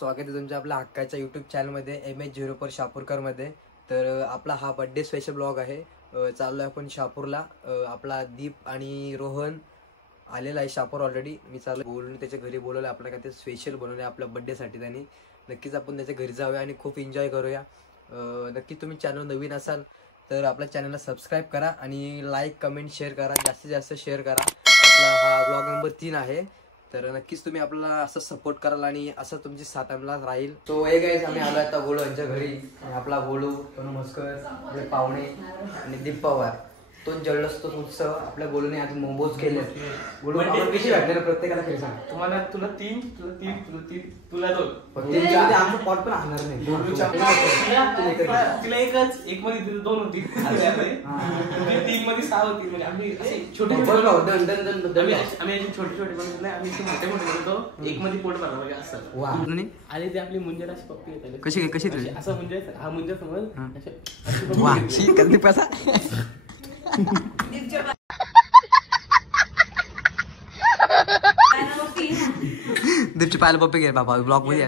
स्वागत आहे तुमच्या आपल्या हक्काच्या यूट्यूब चॅनलमध्ये MH04 शापूरकरमध्ये। तर आपला हा बर्थडे स्पेशल ब्लॉग आहे। चाललो आपण शापूरला। आपला दीप आणि रोहन आलेला आहे शापूर ऑलरेडी। मी चाललो बोलून त्याच्या घरी बोलवलं, आपल्याला काय ते स्पेशल बनवलं आपल्या बर्थडेसाठी त्यांनी। नक्कीच आपण त्याच्या घरी जाऊया आणि खूप एन्जॉय करूया। नक्की तुम्ही चॅनल नवीन असाल तर आपल्या चॅनलला सबस्क्राईब करा आणि लाईक कमेंट शेअर करा, जास्तीत जास्त शेअर करा। आपला हा ब्लॉग नंबर 3 आहे, तर नक्कीच तुम्ही आपल्याला असं सपोर्ट कराल आणि असं तुमची साथ आम्हाला राहील। तो हे गाइस आम्ही आलो आता गोलू यांच्या घरी। आपला गोलू तनु मस्कर, आपले पाहुणे आणि दीप पवार तो जल्लोष तो उत्सव। आपल्या गोलूने आज मोमोज केले। गोलू कशी वाटले रे? प्रत्येकाला काही सांग। तुला तीन तुला 2 मध्ये आमचं पॉट पण आणणार नाही। गोलूच्या तिला एक मध्ये 2 होती, 3 मध्ये 6 होती। म्हणजे आम्ही छोटे छोटे बनवले, आम्ही मोठे बनवतो। एक मध्ये पोट भरला म्हणजे असं। आणि ते आपली मुंजर अशी पप्पी येते कशी कशी असं म्हणजे हा मुंजर समज दीपची पाहायला पप्पी घे बाबा ब्लॉग मध्ये।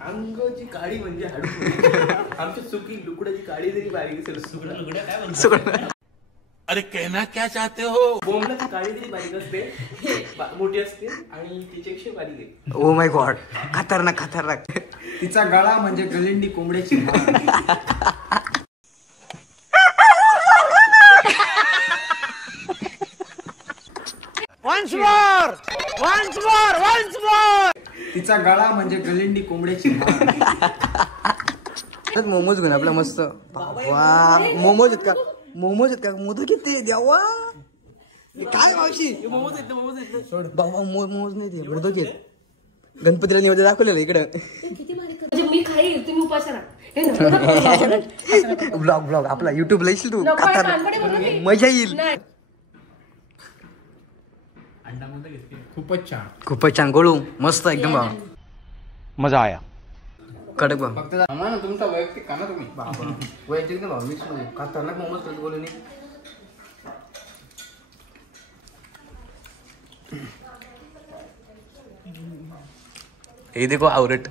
अंगाची काळी म्हणजे आमच्या चुकी लुकड्याची काळी जरी बारीक असेल, अरे कहना क्या चाहते हो? बोंबलाची काळी जरी बारीक असते, मोठी असते आणि तिच्यापेक्षा बारीक आहे। ओ माय गॉड, खतरनाक खतरनाक। तिचा गळा म्हणजे गलिंडी कोंबड्याची। Once more. तिचा गळा म्हणजे गलिंडी कोंबड्याची। मोमोज घेऊन आपला मस्त। वा मोमोज आहेत का? मोमोज आहेत का? मोदक किती द्यावा काय मावशी? मोमोज बाबा मोमोज नाही ते मोदक आहेत। गणपतीला निवेदन दाखवलेलं इकडं। मी खाईल, तुम्ही उपास करा। ब्लॉग आपला युट्यूबला येशील तू, मजा येईल। खूपच छान गोळू, मस्त एकदम बाबा, मजा आया। कडक बाबा। फक्त तुमचा वैयक्तिक का ना तुम्ही बाबा वैयक्तिक ना बाबा, मिक्स मध्ये खतरनाक मोमोज करत गोळूनी। हे देखो आवरट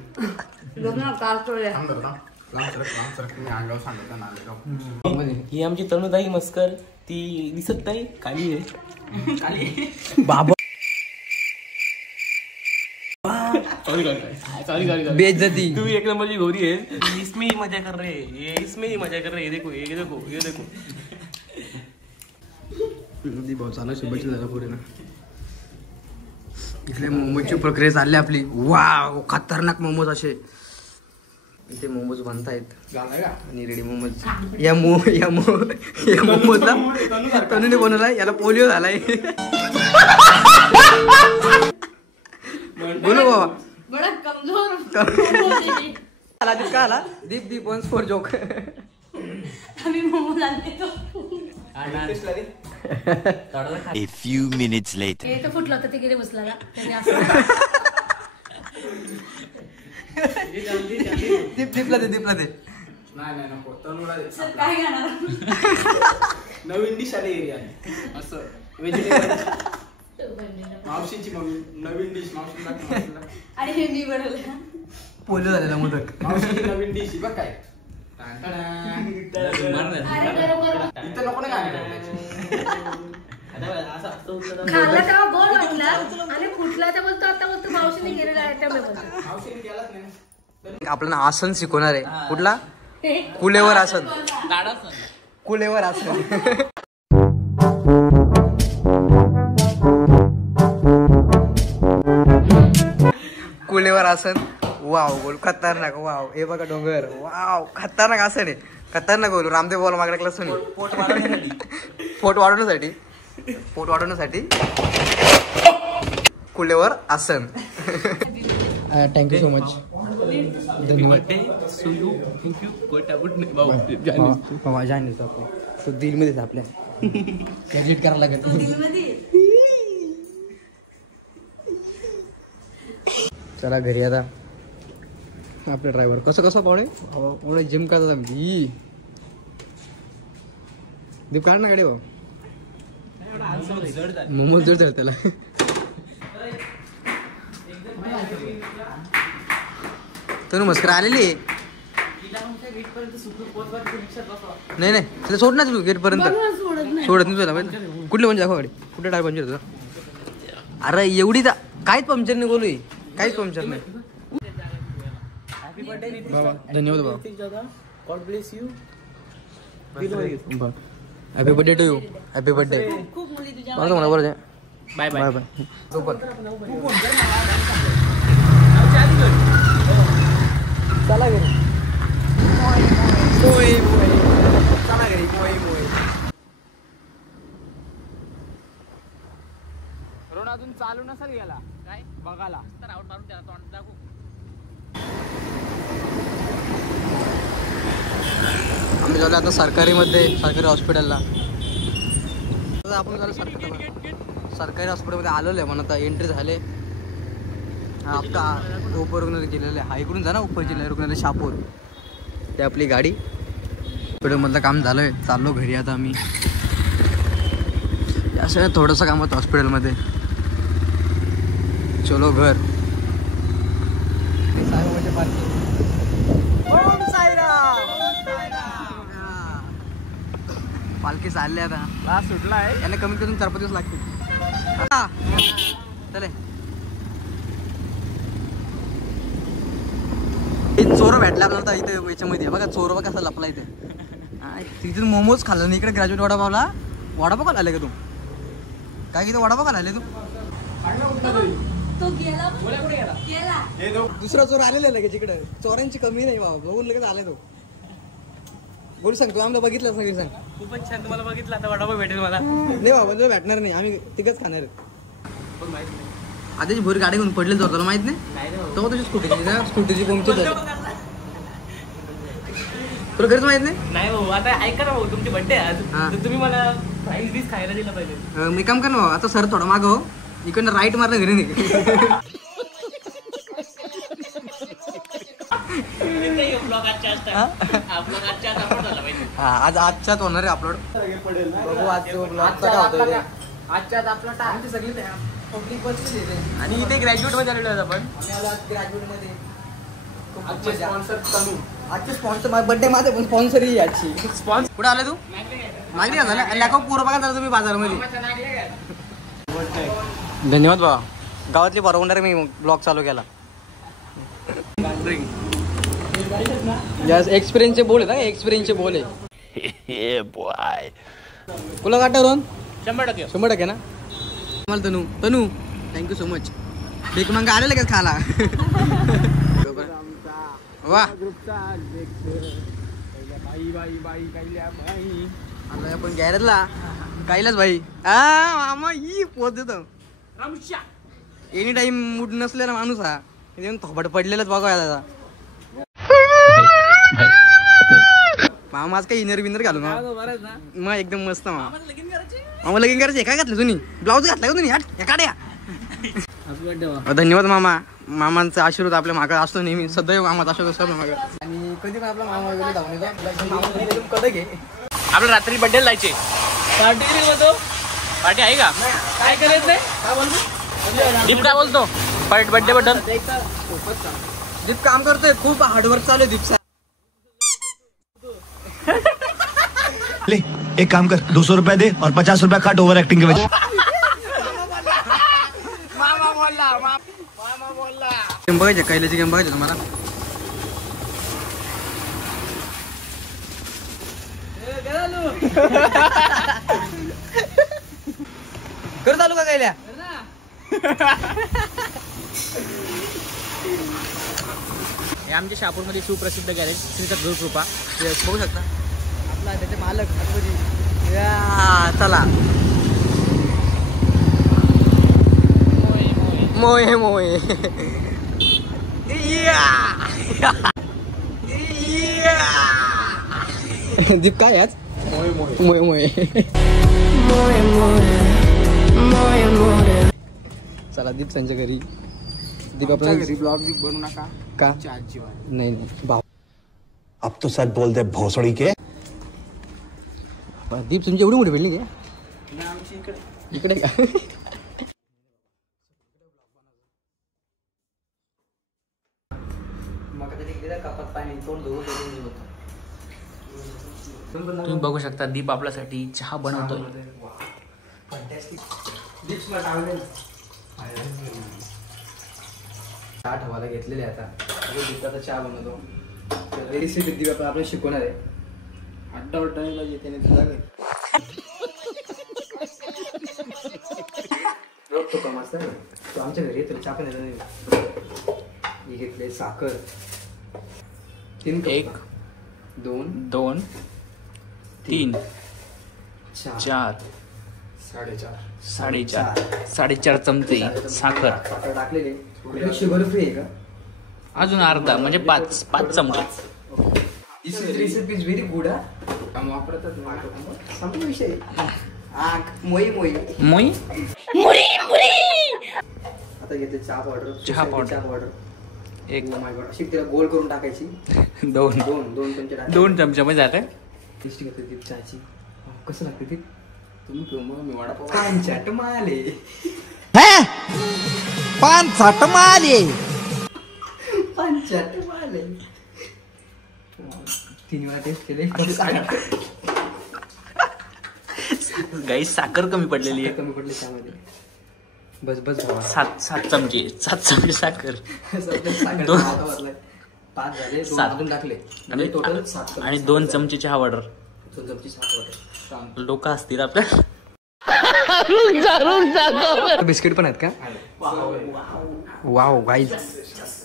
ही आमची तनुताई मस्कर, ती दिसत नाही, काली आहे बाबा। बेइज्जती। तू एक नंबरची घोरी है। इसमें ही मजा कर रहे हैं, ये इसमें ही मजा कर रहे हैं। ये देखो ये देखो ये देखो। बहुत चांगला शुभेच्छा झाला पुढे ना। इकडे मोमोजची प्रक्रिया चालली आपली। वाव खतरनाक मोमोज असे इथे मोमोज बनतायत आणि रेडी मोमोज। या मोमोजला तनुने बनवला, याला पोलिओ झालाय। बोलो बाबा बड़ा कमजोर का आला दीप वन्स फॉर जोक। अभी मोमोज आने तो A few minutes later. हे तो फुटला होता, ते गेले बसला त्याने असं। दीपला दे नाही नको, तनुला दे। सर काय गाणार? नवीन डिश आली एरिया असं व्हेजिटेबल। मावशीची मम्मी नवीन डिश मावशीला। आणि हे मी बनवलं पोलिओ झालेला मोदक। मावशीची नवीन डिश बघ काय। इथं नको ना खाल्ला तेव्हा गोड वाटला आणि फुटला तर बोलतो, आता बोलतो मावशीने गेलेला आयटम आहे बोलतो। मावशीने केलाच नाही। आपल्याला आसन शिकवणार आहे। कुठला? कुलेवर आसन। कुलेवर आसन। कुलेवर आसन। वाव गोल खतरनाक। वाव हे बघा डोंगर। वाव खतरनाक आसन आहे, खतरनाक गोल। रामदेव बोल मागल्या क्लास पोट वाढवण्यासाठी कुलेवर आसन। Thank you so much. धन्यवाद। तो दिल मध्येच आपल्या कॅल्क्युलेट करायला लागेल। चला घरी आता। आपला ड्रायव्हर कसं पाहुणे जिम करतात आमची। दीप काढ ना गाडी भाऊ. मोमोज जड त्याला तनु मस्कर आलेली आहे. नाही नाही तिला सोड ना तू गेट पर्यंत. सोडत नाही तुला कुठले म्हणजे दाखवा गाडी कुठे टायर पंक्चर होतं. अरे एवढी काहीच पंक्चर नाही बोलू काहीच पंक्चर नाही. धन्यवाद बाबा. God bless you. Happy birthday to you. Happy birthday. मला तुम्हाला बरं बाय बाय बाय. बाय. चला घरी. चला घरी. रोड अजून चालू नसेल गेला काय बघायला. तर आउट मारून त्याला तोंड दाखवू. आम्ही झालो आता सरकारी हॉस्पिटलला. आपण झालं सरकारी हॉस्पिटलमध्ये आलेलो आहे. म्हणून आता एंट्री झाले. हा आपला उपरुग्णालय जिल्ह्याला हा इकडून जा ना. उपर जिल्हा रुग्णालय शापूर. ते आपली गाडी हॉस्पिटलमधलं काम झालंय. चाललो घरी आता आम्ही. असं थोडंसं काम होतं हॉस्पिटलमध्ये. चलो घर. पालखी चालले आता. लास्ट सुटला आहे. यांना कमीत कमी 4-5 दिवस लागतील. चले चोर भेटला आपल्याला इथे याच्यामध्ये. बघा चोर बघा कसा लपला इथे. तिथून मोमोज खाल्लं नाही. इकडे ग्रॅज्युएट वडापावला वडापाव खायला आले का तू. काय किती वडापाव खायला आले तू. दुसरा चोर आलेला लगेच इकडे. चोरांची कमी नाही बाबा. बघून लगेच आले तो. बोलू सांगतो आम्हाला बघितलं सांग. खूपच छान. तुम्हाला बघितलं आता वडापाव भेटेल मला. नाही बाबा तुला भेटणार नाही. आम्ही तिघच खाणार आहे. आताची भोरी गाडी घेऊन पडले जोर. तुला माहित नाही तो तुझी स्कूटीची कोणती तुला घरीच माहित नाही. नाही भाऊ आता ऐका ना भाऊ तुमची बर्थडे आज. तर तुम्ही मला फ्राईज डिश खायला दिला पाहिजे. मी काम कर ना आता सर थोडं मागं हो. इकडनं राईट मारणं घरी नाही. आज आजच्याच होणार आहे अपलोड. बघू आज आजच्याच आपला टाइम सगळी पब्लिक बसली. आणि इथे ग्रॅज्युएट मध्ये आलेलो आपण. ग्रॅज्युएट मध्ये आजचे स्पॉन्सर बर्थडे माझे पण स्पॉन्सर ही आजची. स्पॉन्स कुठे आले तू. मागली का झालं लाखो पोरं बघा झालं तुम्ही बाजारामध्ये. धन्यवाद बाबा. गावातली परवणार मी ब्लॉग चालू केला. एक्सपिरियन्सचे बोल आहे. एक्सपिरियन्सचे बोल आहे. तुला काटा रोहन 100% ना. मला तनू थँक्यू सो मच. बेक मग आलेलं का खाला. वा आपण गॅरेजला कायलाच भाई. मामा ही पोच देतो. एनी टाइम मूड नसलेला माणूस हा. थोबड पडलेलाच बघा दादा. मामा आज काही इनर विनर घालू ना मग एकदम मस्त. मामा लगीन करायचे. काय घातलं तुम्ही. ब्लाऊज घातला का तुम्ही. काढ्या. धन्यवाद मामा. मामांचा आशीर्वाद आपल्या मागं असतो नेहमी. सदैव मामाचा आशीर्वाद असतो आपल्या मागं. आणि कधी पण आपला मामा वगैरे धावून कधी घे. आपल्या रात्री बर्थडे जायचे. पार्टी म्हणतो. पार्टी आहे का. काय करायचं नाही. काय बोलतो दीप. काय बोलतो बर्थडे बद्दल. दीप काम करतोय. खूप हार्डवर्क चालू आहे दीपचा. ले एक काम कर 200 रुपए दे और 50 रुपए काट ओवर एक्टिंग के वजह. गेम बघायचे. कैलाची गेम बघायचे तुम्हाला. कर चालू का कैल्या. हे आमच्या शापूरमध्ये सुप्रसिद्ध गॅरेज श्रीचा गुरुकृपा. बघू शकता आपला त्याचे मालक. चला मोये मोये. दीप काय आज मोये मोये. चला दीप त्यांच्या घरी. दीप आपल्या घरी ब्लॉग बनवू नका का. आजी नाही भाऊ. अब तो सच बोल दे भोसड़ी के. दीप तुमची एवढी मोठी बिल्डिंग आहे इकडे का. तुम्ही बघू शकता दीप आपल्यासाठी चहा बनवतोय. चहा ठेवायला घेतलेले आता दिवसाचा चहा बनवतो. रेसिपी दिली आपण आपल्याला शिकवणार आहे. अड्डा पाहिजे त्याने तुला रोखतो का मस्त तो आमच्या घरी येतो चहा पण येतो. मी घेतले साखर 3 1 2 3 4 4.5 चमचे साखर टाकलेले. शुगर फ्री आहे का? अजून अर्धा म्हणजे 5 चमचे. दिस रेसिपी इज व्हेरी गुड. वापरतात संपला विषय. मोई मोई आता घेतले चहा पावडर 1 अशी तिला गोल करून टाकायची. 2 चमचे टाकायचे. 2 चमच्यामध्ये जाते. टेस्टी घेतली दीप चहाची. कसं लागते ती तुम्ही पिऊ मग मी वडापाव पानचाट माले पानचाट माले 3 वेळा टेस्ट केले. गाईस साखर कमी पडलेली आहे. कमी पडले त्यामध्ये. बस भावा 7 चमचे साखर. 5 झाले. 7 टाकले आणि टोटल 7 आणि 2 चमचे चहा पावडर. 2 चमचे चहा पावडर. लोक असतील आपल्या. बिस्किट पण आहेत का? वाव गाईज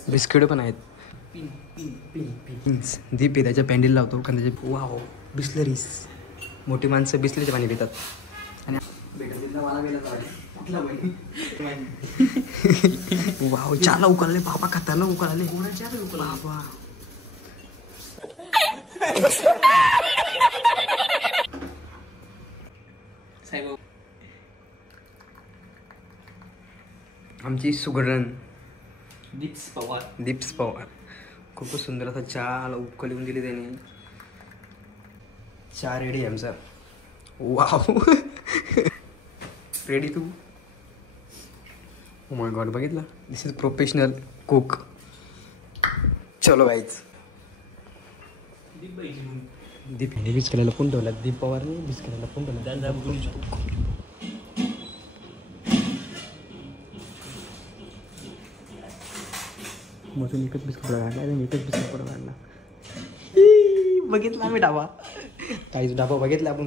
बिस्किट पण आहेत. दीप त्याच्या पॅन्डल लावतो कारण त्याचे वाव बिस्लरीज. मोठी माणसं बिस्लरीचे पाणी पितात. आणि वाव चहाला उकळले बाबा खतरनाक उकळले बाबा. आमची सुगरण दीप्स पवार खूपच सुंदर असा चहा उकळून दिली त्याने. चहा रेडी आहे आमचा. वाव रेडी तू. ओ माय गॉड बघितलं दिस इज प्रोफेशनल कुक. चलो गाईज दीप हे बिस्किटाला पण ठेवला. दीप पवारने बिस्किटाला पण ठेवला. मधून एकच बिस्किट काढला. एकच बिस्किट पुढं काढला. बघितला आम्ही डाबा काहीच डाबा बघितला आपण.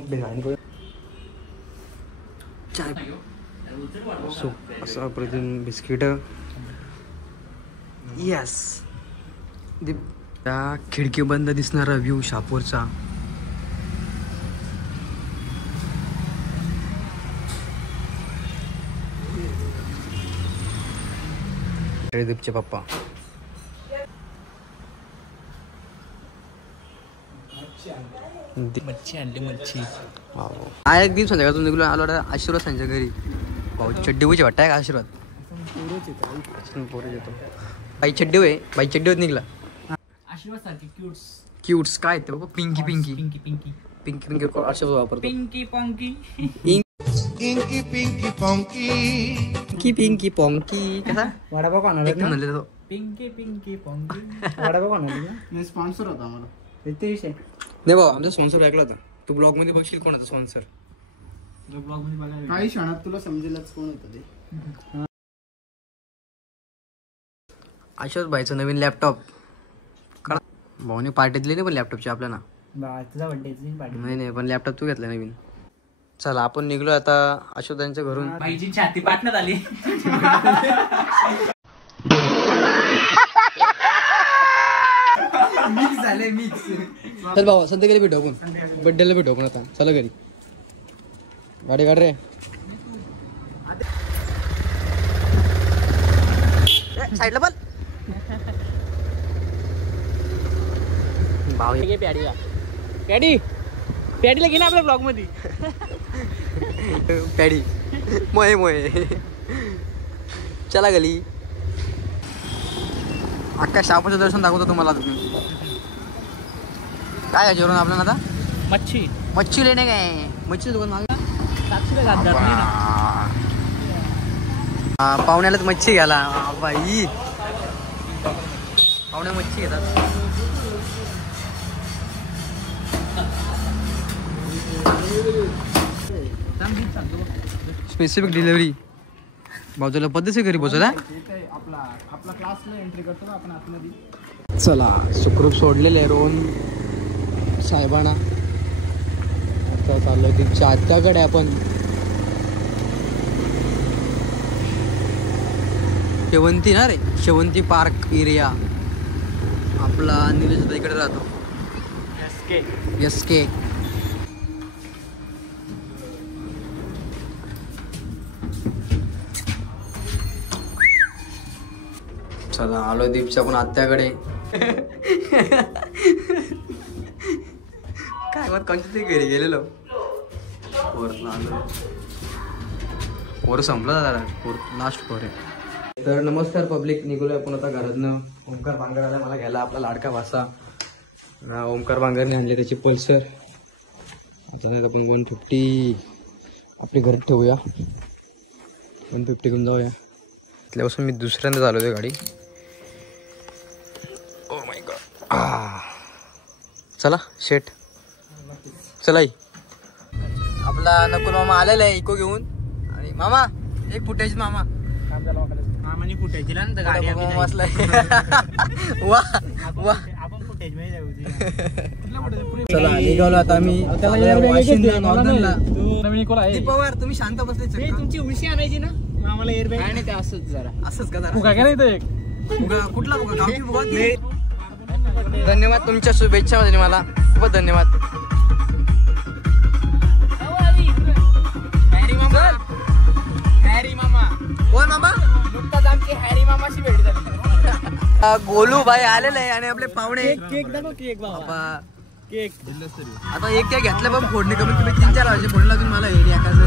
चाय सो असं प्रतिदिन बिस्किट. यस दीप त्या खिडकी बंद दिसणारा व्ह्यू शापूरचा. दीपचे पप्पा मच्छी आणली मच्छी. एक दिवस संध्याकाळून निघलो आलो आशीर्वाद त्यांच्या घरी. भाऊ चड्डी उची वाटतं का आशीर्वाद पोरच येतो. बाई चड्डी होय बाई चड्डीवर निघला. आशीर्वाद सारखे क्यूट्स काय ते बाबा. पिंकी पिंकी आशीर्वाद वापरतो. पिंकी पॉंकी कसा वडापाव कोणाला एकदम म्हणले तो. पिंकी वडापाव कोणाला मी स्पॉन्सर होता आम्हाला ते विषय नाही बाबा आमचा स्पॉन्सर ऐकला होता. तू ब्लॉग मध्ये बघशील कोण होता स्पॉन्सर. काही क्षणात तुला समजेलच कोण होतं ते. आशीर्वाद भाईचं नवीन लॅपटॉप. भाऊने पार्टी दिली नाही पण लॅपटॉपची आपल्याला. तुझा बर्थडे नाही पण लॅपटॉप तू घेतला नवीन. चला आपण निघलो आता अशोदांच्या घरून. बाईची छाती पाटण्यात आली. मिक्स झाले मिक्स. चल बाबा संध्याकाळी भेटू आपण. बर्थडेला भेटू आपण आता. चला घरी गाडी काढ रे. साईडला पण भाव पॅडीला घे ना आपल्या ब्लॉग मध्ये. पॅडी मोये चला गली. अख्ख्या शापूरचं दर्शन दाखवतो तुम्हाला. तुम्ही काय आहे जेवण आपल्याला आता. मच्छी लेणे काय मच्छीचं दुकान मागा. पाहुण्यालाच मच्छी घ्याला बाई. पाहुणे मच्छी घेतात. स्पेसिफिक डिलिव्हरी बाजूला पद्धतशीर घरी पोहोचला. आपला क्लासला एंट्री करतो ना आपण आतमध्ये. चला सुखरूप सोडलेले आहे रोहन साहेबांना. आता चाललो दीपच्या आत्याकडे आपण. शेवंती ना रे, शेवंती पार्क एरिया आपला. निलेश इकडे राहतो. SK चला आलो दीपच्या पण आत्याकडे. काय मग कोणत्या तरी घरी गेलेलो. वर संपला दादा, लास्ट फोर आहे. तर नमस्कार पब्लिक, निघालोय आपण आता घरातनं. ओमकार भांगर आला मला घ्यायला, आपला लाडका भासा. ओमकार भांगरने आणले त्याची पल्सर. आता आपण 150 आपली घरात ठेवूया. 150 घेऊन जाऊया. त्यापासून मी दुसऱ्यांदा चालवतोय गाडी. ओ माय गॉड. चला शेट चला. आपला नकुल मामा आलेला आहे इको घेऊन. आणि मामा एक फुटायची मामा. मामाने फुटायची ना गाडी वाचलाय. वा वा. चला निघालो आता आम्ही पवार. तुम्ही शांत बसले. तुमची उलशी आणायची ना आम्हाला एअरबॅग. काय नाही ते असंच जरा असंच का जरा. फुगा नाही ते कुठला फुगा? गावठी फुगा की? धन्यवाद तुमच्या शुभेच्छा मध्ये मला खूप धन्यवाद. हॅरी मामा कोण मामा? नुकताच आमची हॅरी मामाशी भेट झाली. गोलू भाई आलेले आहे आणि आपले पाहुणे. केक दाखव. केक बाबा केक. आता एक केक घेतलं पण फोडणी कमी कमी 3-4 वाजचे फोडणी लागून मला हे एकाच.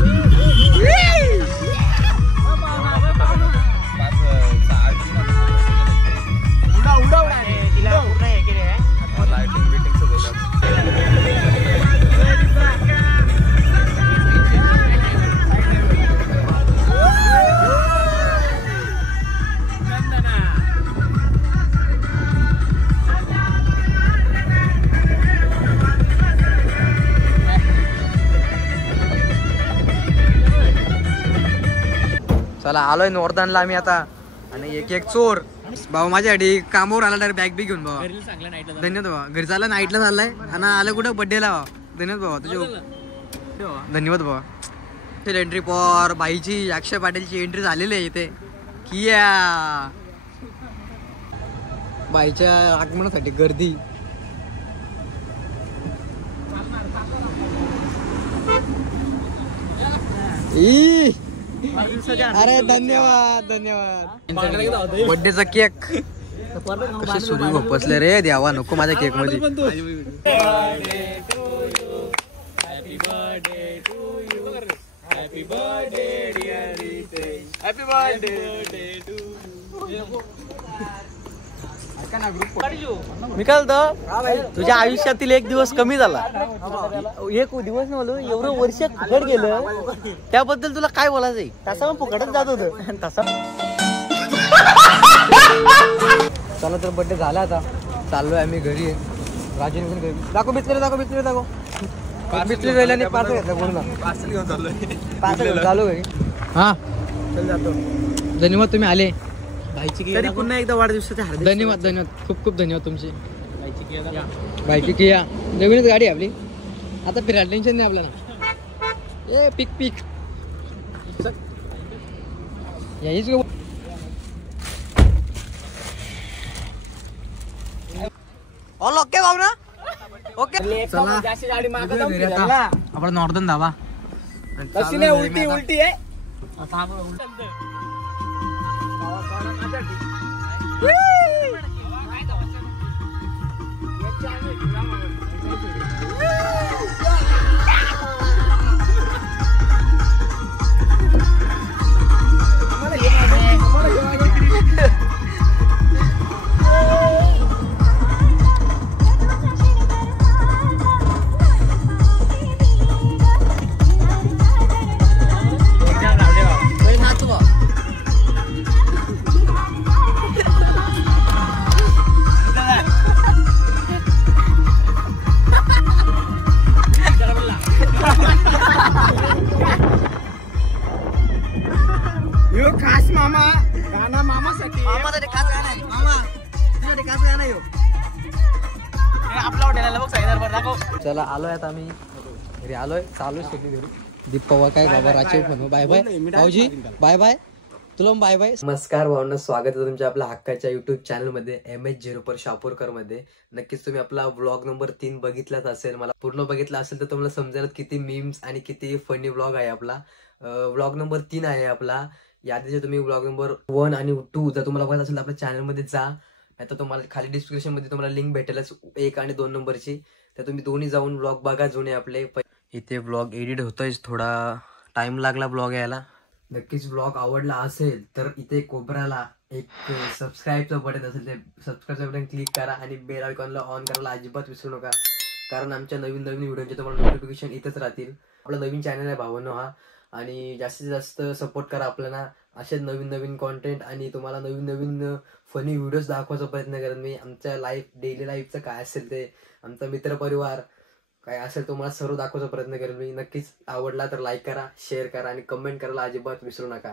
चला आलोय नॉर्दनला आम्ही आता. आणि एक चोर भाऊ माझ्यासाठी कामावर आला डायरेक्ट बॅग बी घेऊन. भाऊ धन्यवाद भाऊ. घरी चालला नाईटला चाललाय आणि आलं कुठं बड्डेला. धन्यवाद भाऊ तुझे. धन्यवाद भाऊ. एंट्री फॉर बाईची अक्षय पाटीलची एंट्री झालेली आहे इथे. किया बाईच्या आगमनासाठी गर्दी. अरे धन्यवाद धन्यवाद. बर्थडेचा केक कसे सुरू बसले रे देवा. नको माझ्या केक मध्ये. मी काय बोलतो, तुझ्या आयुष्यातील एक दिवस कमी झाला. एक दिवस नव्हतं एवढं वर्ष फुकट गेलं. त्याबद्दल तुला काय बोलायचंय? तसा पण फुकटच जात होतं तसा. चला तर बर्थडे झाला आता. चाललोय आम्ही घरी. राजूने पण घरी. दाखव बिस्लेरी दाखव बिस्लेरी दाखव. बिस्लेरी राहिल्याने पार्सल घेतलं पूर्ण. पार्सल घेऊन चाललोय. चालू घरी. हा चल जातो. धन्यवाद तुम्ही आले. तरी पुन्हा एकदा वाढदिवसाच्या हार्दिक धन्यवाद धन्यवाद. खूप खूप धन्यवाद तुमचे. बाईची किया नवीनच गाडी आपली. आता फिरायला टेन्शन नाही आपल्याला. ए पिक पिक यायच ऑल ओके भाऊ ना. ओके चला आपण नॉर्दन धाबा. उलटी उलटी आहे. मामासाठी खास गाणं आहे. मामा तुझ्यासाठी खास गाणं आहे ह्यो. आपला हॉटेल आला बघ साईदार दाखव. चला आलोय आता आम्ही घरी आलोय, चालू शेती घरी. दीप पवार काय बाबा राचे फोन बाय बाय भाऊजी, बाय बाय तुला बाय बाय. नमस्कार भावना, स्वागत आहे तुमच्या आपल्या हक्काच्या युट्यूब चॅनलमध्ये MH04 शापूरकर मध्ये. नक्कीच तुम्ही आपला व्लॉग नंबर 3 बघितलाच असेल. मला पूर्ण बघितला असेल तर तुम्हाला समजेल किती मीम्स आणि किती फनी व्लॉग आहे आपला. व्लॉग नंबर 3 आहे आपला. यादीचे तुम्ही व्लॉग नंबर 1 आणि 2 जर तुम्हाला बघायचं असेल तर आपल्या चॅनलमध्ये जा, नाही तर तुम्हाला खाली डिस्क्रिप्शन मध्ये तुम्हाला लिंक भेटेलच 1 आणि 2 नंबरची. तर तुम्ही दोन्ही जाऊन व्लॉग बघा जुने आपले. इथे व्लॉग एडिट होतोय, थोडा टाइम लागला व्लॉग यायला. नक्कीच व्लॉग आवडला असेल तर इथे कोपऱ्याला एक सबस्क्राईबचं बटन असेल, ते सबस्क्राईबचं बटन क्लिक करा आणि बेल आयकॉनला ऑन करायला अजिबात विसरू नका, कारण आमच्या नवीन नवीन व्हिडिओचे तुम्हाला नोटिफिकेशन इथंच राहतील. आपला नवीन चॅनल आहे भावांनो हा, आणि जास्तीत जास्त सपोर्ट करा आपल्याला. असेच नवीन नवीन कॉन्टेंट आणि तुम्हाला नवीन नवीन फनी व्हिडिओज दाखवायचा प्रयत्न करेन मी. आमच्या डेली लाईफचं काय असेल ते, आमचा मित्रपरिवार काय असेल तुम्हाला सर्व दाखवायचा प्रयत्न करेन मी. नक्कीच आवडला तर लाईक करा, शेअर करा आणि कमेंट करायला अजिबात विसरू नका.